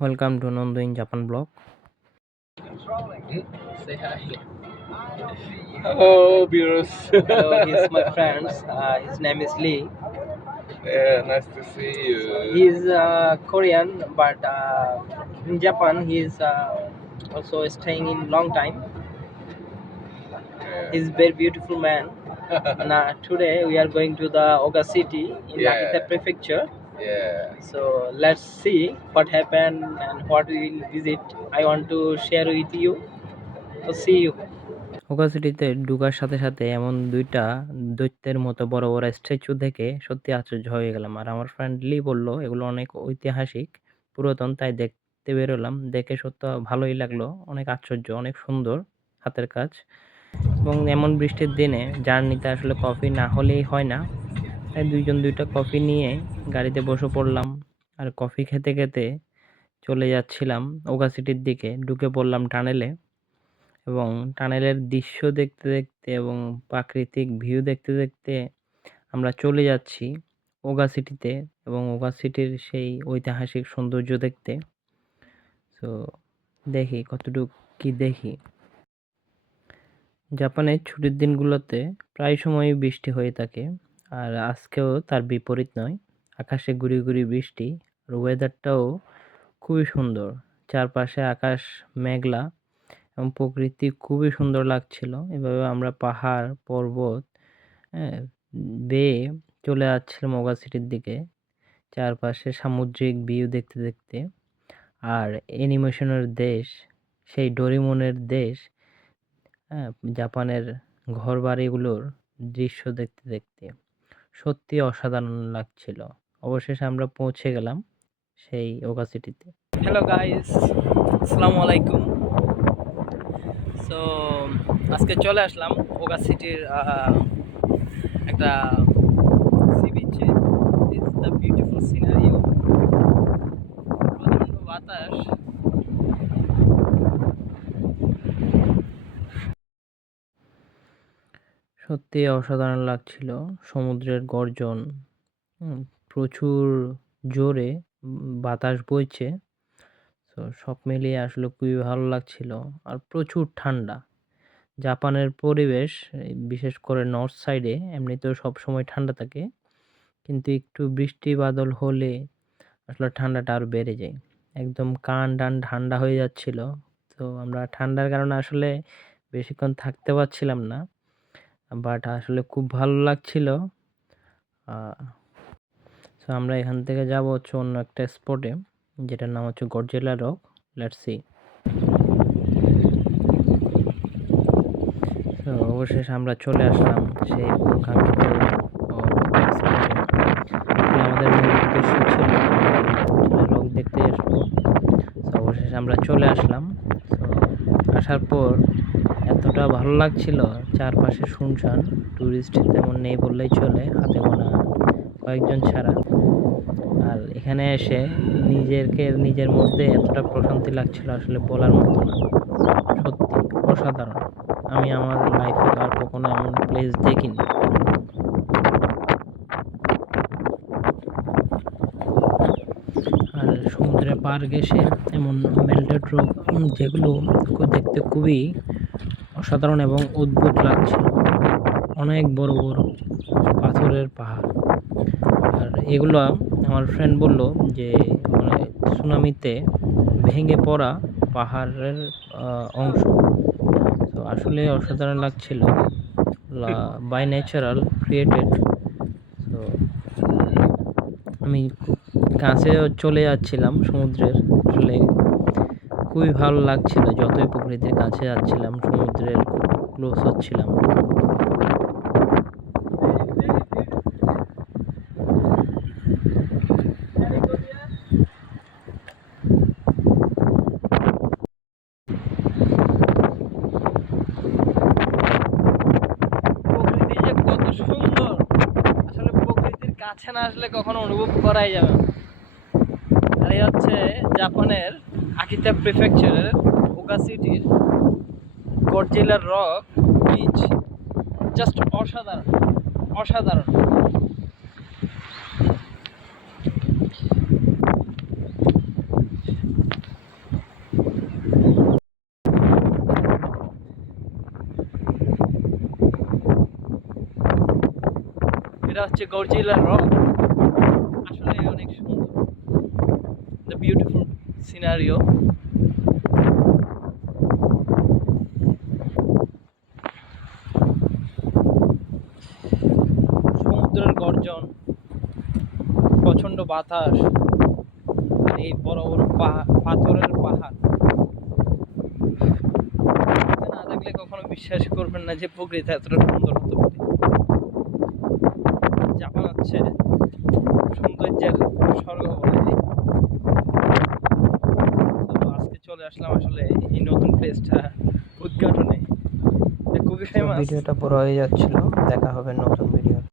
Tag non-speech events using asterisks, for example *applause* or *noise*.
Welcome to Nando in Japan blog. Say hi. Hello, viewers. Hello, he's my *laughs* friend. Uh, his name is Lee. yeah, nice to see you. He's uh, Korean, but uh, in Japan he's uh, also staying in long time. Yeah. He's very beautiful man. *laughs* now today we are going to the Oga city in Yeah. Akita Prefecture. Yeah. So let's see what happened and what we will visit. I want to share with you. So see you. ওকা সিটিতে ঢুকার সাথে সাথে এমন দুইটা দৈত্যের মতো বড় বড় স্ট্যাচু দেখে সত্যি আশ্চর্য হয়ে গেলাম আর আমার ফ্রেন্ড লি বলল এগুলো অনেক ঐতিহাসিক পুরাতন তাই দেখতে বেরোলাম দেখে সত্য ভালোই লাগল অনেক আশ্চর্য অনেক সুন্দর হাতের কাজ এবং এমন বৃষ্টির দিনে জার্নিতে আসলে কফি না হলেই হয় না তাই দুইজন দুইটা কফি নিয়ে গাড়িতে বসে পড়লাম। আর কফি খেতে খেতে চলে যাচ্ছিলাম ওগা সিটির দিকে। ঢুকে পড়লাম টানেলে এবং টানেলের দৃশ্য দেখতে দেখতে এবং প্রাকৃতিক ভিউ দেখতে দেখতে আমরা চলে যাচ্ছি ওগা সিটিতে এবং ওগা সিটির সেই ঐতিহাসিক সৌন্দর্য দেখতে। তো দেখি কতটুকু কি দেখি। জাপানের ছুটির দিনগুলোতে প্রায় সময়ই বৃষ্টি হয়ে থাকে। আর আজকেও তার বিপরীত নয়। আকাশে গুড়ি গুড়ি বৃষ্টি, আর ওয়েদারটাও খুবই সুন্দর। চারপাশে আকাশ মেঘলা এবং প্রকৃতি খুবই সুন্দর লাগছিল। এভাবে আমরা পাহাড়, পর্বত হ্যাঁ বেয়ে চলে যাচ্ছিলাম ওগা সিটির দিকে। চারপাশে সামুদ্রিক ভিউ দেখতে দেখতে। আর অ্যানিমেশনের দেশ, সেই ডোরিমনের দেশ হ্যাঁ জাপানের ঘর বাড়িগুলোর দৃশ্য দেখতে দেখতে। সত্যি অসাধারণ লাগছিল। অবশেষে আমরা পৌঁছে গেলাম সেই ওগা সিটিতে হ্যালো গাইস আসসালামু আলাইকুম। সো আজকে চলে আসলাম ওগা সিটির একটা সি বিচে দিস দ্য বিউটিফুল সিনারিও প্রচণ্ড বাতাস সত্যি অসাধারণ লাগছিল। সমুদ্রের গর্জন প্রচুর জোরে বাতাস বইছে। তো সব মিলিয়ে আসলে খুবই ভালো লাগছিল। আর প্রচুর ঠান্ডা। জাপানের পরিবেশ, বিশেষ করে নর্থ সাইডে এমনিতেও সব সময় ঠান্ডা থাকে। কিন্তু একটু বৃষ্টি বাদল হলে আসলে ঠান্ডাটা আরও বেড়ে যায়। একদম কান টান ঠান্ডা হয়ে যাচ্ছিল। তো আমরা ঠান্ডার কারণে আসলে বেশিক্ষণ থাকতে পারছিলাম না। বাট আসলে খুব ভালো লাগছিল। সো আমরা এখান থেকে যাব হচ্ছে অন্য একটা স্পটে যেটার নাম হচ্ছে গডজেলা রক লেটস সি তো অবশেষে আমরা চলে আসলাম সেই কাঙ্ক্ষিত আমাদের মূল উদ্দেশ্য ছিল রক দেখতে আসব। অবশেষে আমরা চলে আসলাম। আসার পর এতটা ভালো লাগছিল, চারপাশে শুনশান টুরিস্ট তেমন নেই বললেই চলে, হাতে গোনা কয়েকজন ছাড়া। আর এখানে এসে নিজেকে নিজের মধ্যে এতটা প্রশান্তি লাগছিল আসলে বলার মতো না। সত্যি, অসাধারণ। আমি আমার লাইফে আর কখনো এমন প্লেস দেখিনি। আর সমুদ্রে পার ঘেসে এমন মেল্টেড রোগ যেগুলো দেখতে খুবই অসাধারণ এবং অদ্ভুত লাগছিল অনেক বড় বড় পাথরের পাহাড়। আর এগুলো আমার ফ্রেন্ড বলল যে মানে সুনামিতে ভেঙে পড়া পাহাড়ের অংশ। তো আসলে অসাধারণ লাগছিল। বাই ন্যাচারাল ক্রিয়েটেড তো আমি কাছে চলে যাচ্ছিলাম সমুদ্রের আসলে খুবই ভালো লাগছিল। যতই প্রকৃতির কাছে যাচ্ছিলাম, সমুদ্রের ক্লোজ হচ্ছিলাম। কাছে না আসলে কখনো অনুভব করাই যাবে না। আর এই হচ্ছে জাপানের আকিতা প্রিফেকচারের ওগা সিটির গর্জেলার রক বিচ জাস্ট অসাধারণ অসাধারণ। এটা হচ্ছে গর্জিলা রক আসলে অনেক সুন্দর। The beautiful scenario. সমুদ্রের গর্জন প্রচণ্ড বাতাস এই বড় বড় পাহা- পাথরের পাহাড়। না দেখলে কখনো বিশ্বাস করবেন না যে প্রকৃতি এতটা সুন্দর হতে পারে জাপান হচ্ছে সৌন্দর্যের স্বর্গ বলে তো আজকে চলে আসলাম আসলে এই নতুন প্লেসটা উদ্ঘাটনে। খুবই ফেমাস ভিডিওটা বড় হয়ে যাচ্ছিল দেখা হবে নতুন ভিডিও